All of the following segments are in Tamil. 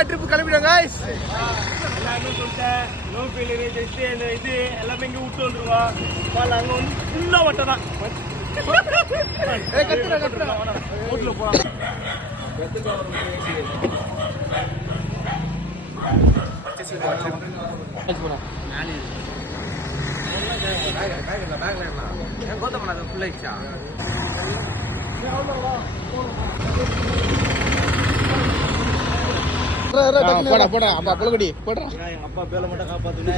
அவ்வளோதான் ட்ரிப்பு கிளம்பிடுங்க guys. எல்லாமே சொல்லிட்டேன். நோ ஃபெயிலியர் ஜெஸ்ட் இது எல்லாமே இங்கே விட்டு வந்துருவோம். அங்கே வந்து ஃபுல்லாக மட்டும் தான். கத்துறா வீட்டில் போகலாம். கோத்தமனா ஃபுல் ஆயிடுச்சா? போடா போடா அப்பா புலகடி போடுறா. எங்க அப்பா பேரை மட்டும் காப்பாத்துனா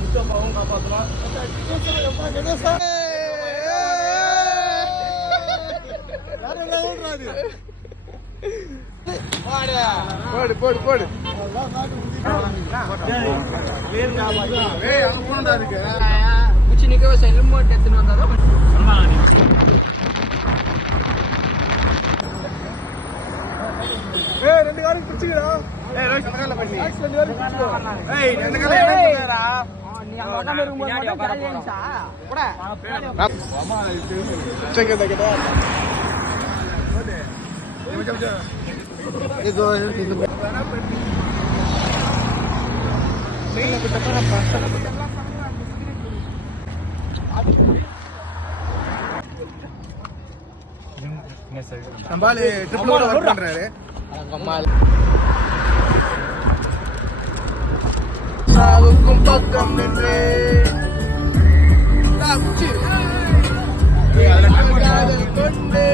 முத்தப்பாவும் காப்பாற்றலாம். போடு போடு போடு. குச்சி நிக்க செல்லுமோட் எடுத்துன்னு வந்தாதான் ரெண்டு காரம் பிடிச்சிக்கடா. ரெண்டு காரம் பிடிச்சிக்கோ. ரெண்டு காரம் நீ அங்க உட்கார்ந்து இருக்கும்போது கால் ஏன்ச்சா போடா. அம்மா செக் கேட்டா இது இது நம்பாலு ட்ரிப்ல ஒர்க் பண்றாரு. சாவுக்கும் பக்கம் நின்று கொண்டு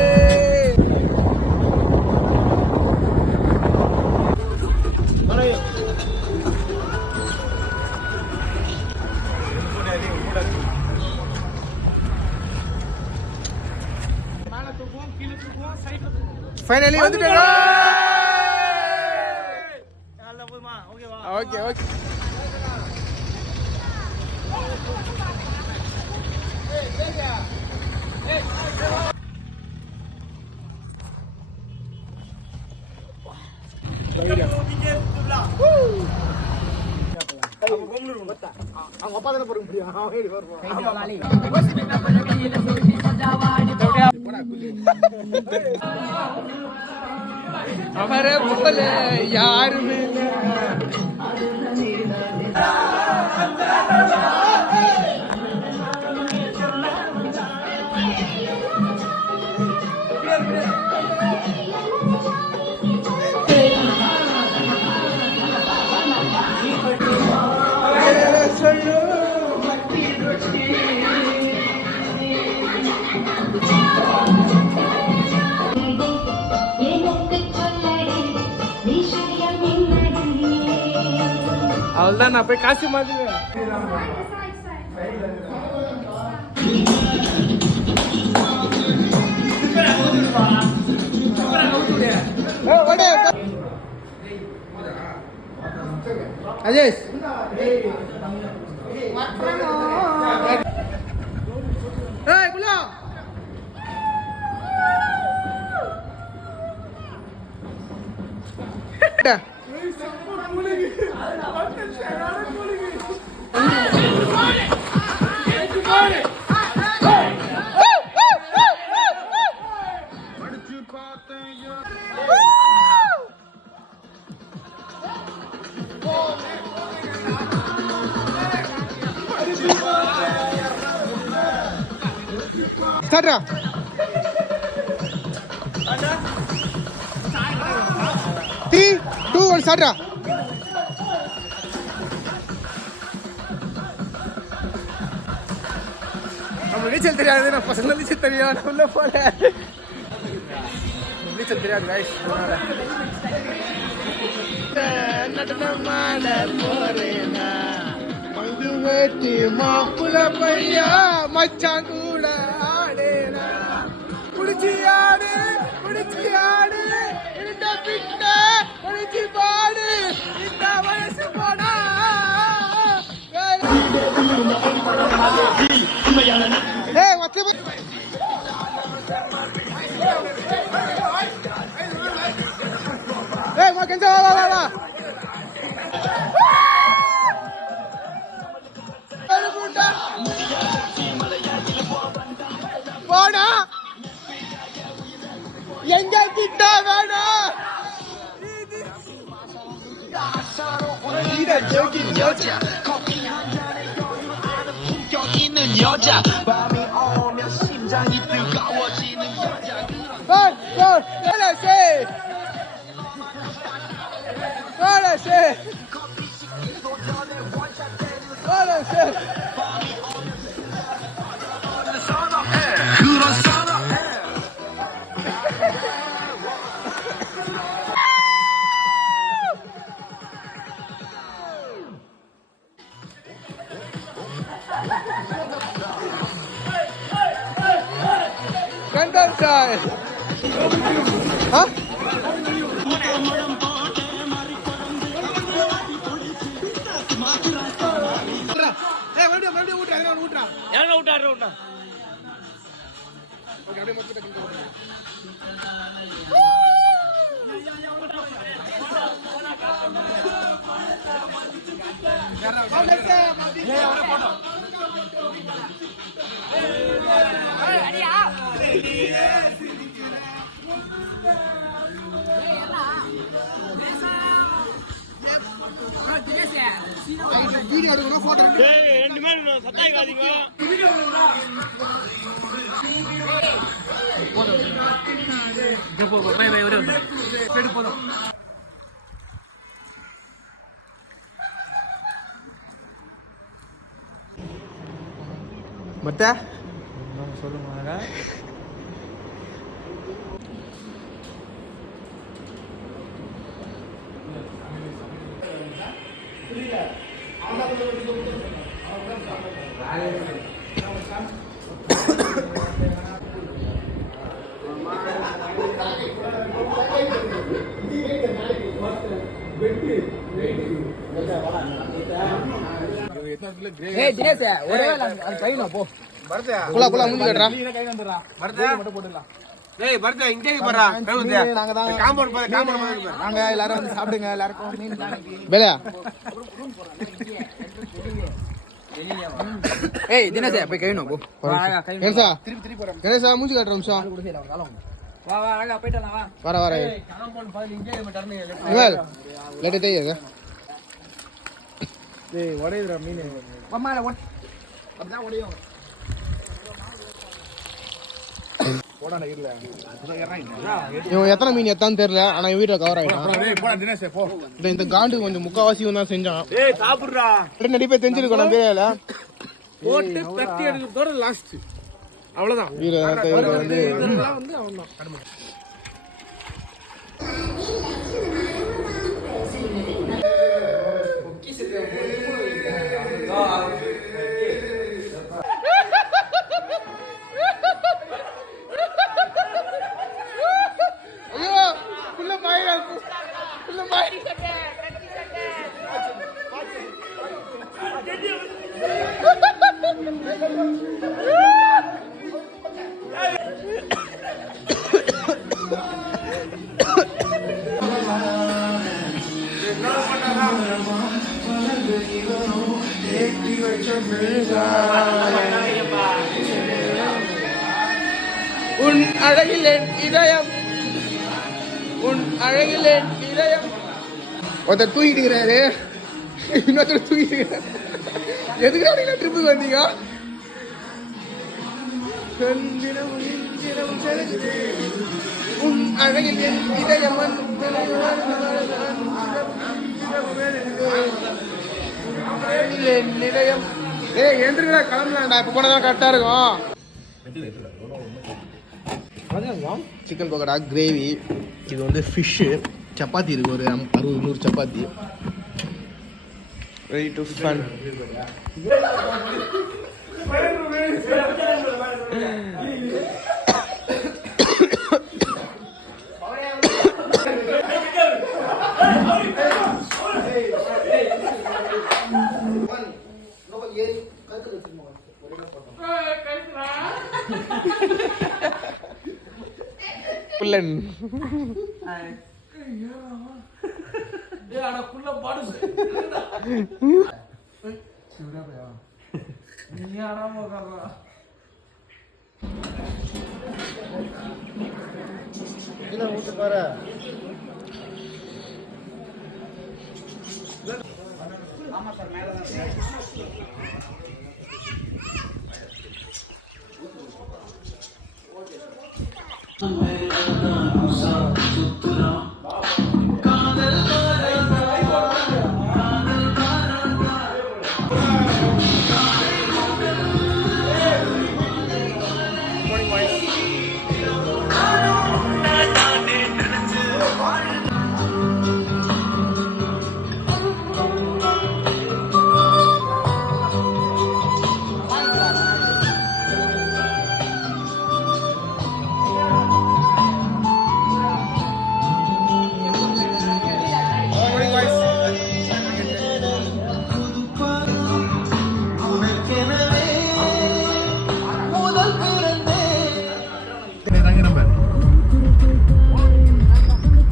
ஃபைனலி வந்துட்டோம். Okay okay. அவங்க அப்பா தானே போற முடியும். அவரை போல யாருமே அவள்தான் நான் போய் காசு மாதிரி அஜேஷ் Sadra. 3, 2, 1, Sadra. நம்ம நீச்சல் தெரியாது, நான் பசங்க நீச்சல் தெரியும், நான் உள்ள போல நீச்சல் தெரியாது guys. நடனமாட போறேனா மங்கு வெட்டி மாப்புல பையா மச்சான் கூட ஆடேனா குடிச்சி ஆடு இந்த பிட்ட குடிச்சி பாடு இந்த வயசு போனா ஏய் வச்சே ஏய் வா கஞ்சா வா போனா எங்க கிட்ட 여자 커피 한 잔에 여유 아는 품격 있는 여자 밤이 오면 심장이 뜨거워지는 여자 그런 선어해 Gangnam Style. Huh? யாரா விட்டாரு விட்டா ரெண்டு பேரும் சத்தாய் காதிங்க ಮತ್ತೆ மூஞ்சி காட்டுறோம் வர வர லேட்டு தெரியாது உடையுதுரா மீன் இவன் எத்தனை மீன் எத்தான்னு தெரியல ஆனா இவன் வீட்டுல கவர் ஆயிட்டான் இந்த காண்டு கொஞ்சம் முக்காவாசி இவன் தான் செஞ்சான் நிறைய பேர் தெரிஞ்சிருக்கோம் நம்ம ஏரியால போட்டு தட்டி எடுக்கிறதோட லாஸ்ட் அவ்வளவுதான் வீர வந்து அவன்தான் உன் அழகில் என் இதயம் உன் அழகில் என் இதயம் ஒருத்தர் தூங்கிட்டுக்கிறாரு இன்னொருத்தர் தூங்கிட்டுக்கிறாரு எதுக்கு அப்படின்னா ட்ரிப்புக்கு வந்தீங்க உன் அழகில் என் இதயம் நிலையம் எந்திரா கிளம்பலாம்டா இப்ப போனதான் கரெக்டா இருக்கும் சிக்கன் பக்கோடா கிரேவி இது வந்து ஃபிஷ்ஷு சப்பாத்தி இருக்கு ஒரு 60-100 சப்பாத்தி ரெடி டு ஃபன் புல்லன்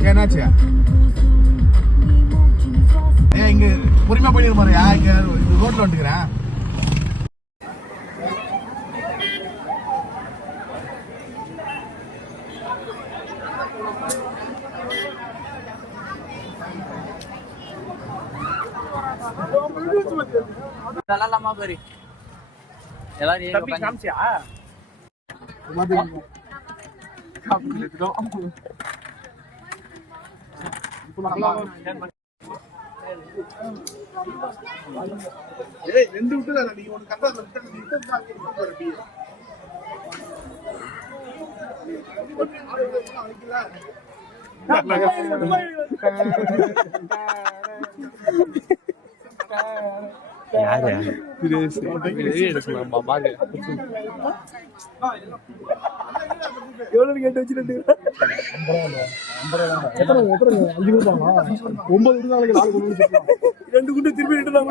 என்னாச்சு ஏன் இங்க பொறுமையா போயிட்டு பாருயா இங்க ரோட்ல வந்துக்கிறேன் நல்லா பாரு எல்லாரும் காமிச்சியா ரெண்டு விட்டு நீ உனக்கு யாரு எடுக்கலாம் பாரு எவ்வளவு கேட்டு வச்சுட்டு 2 குண்டு திருப்பி ரெண்டு தான்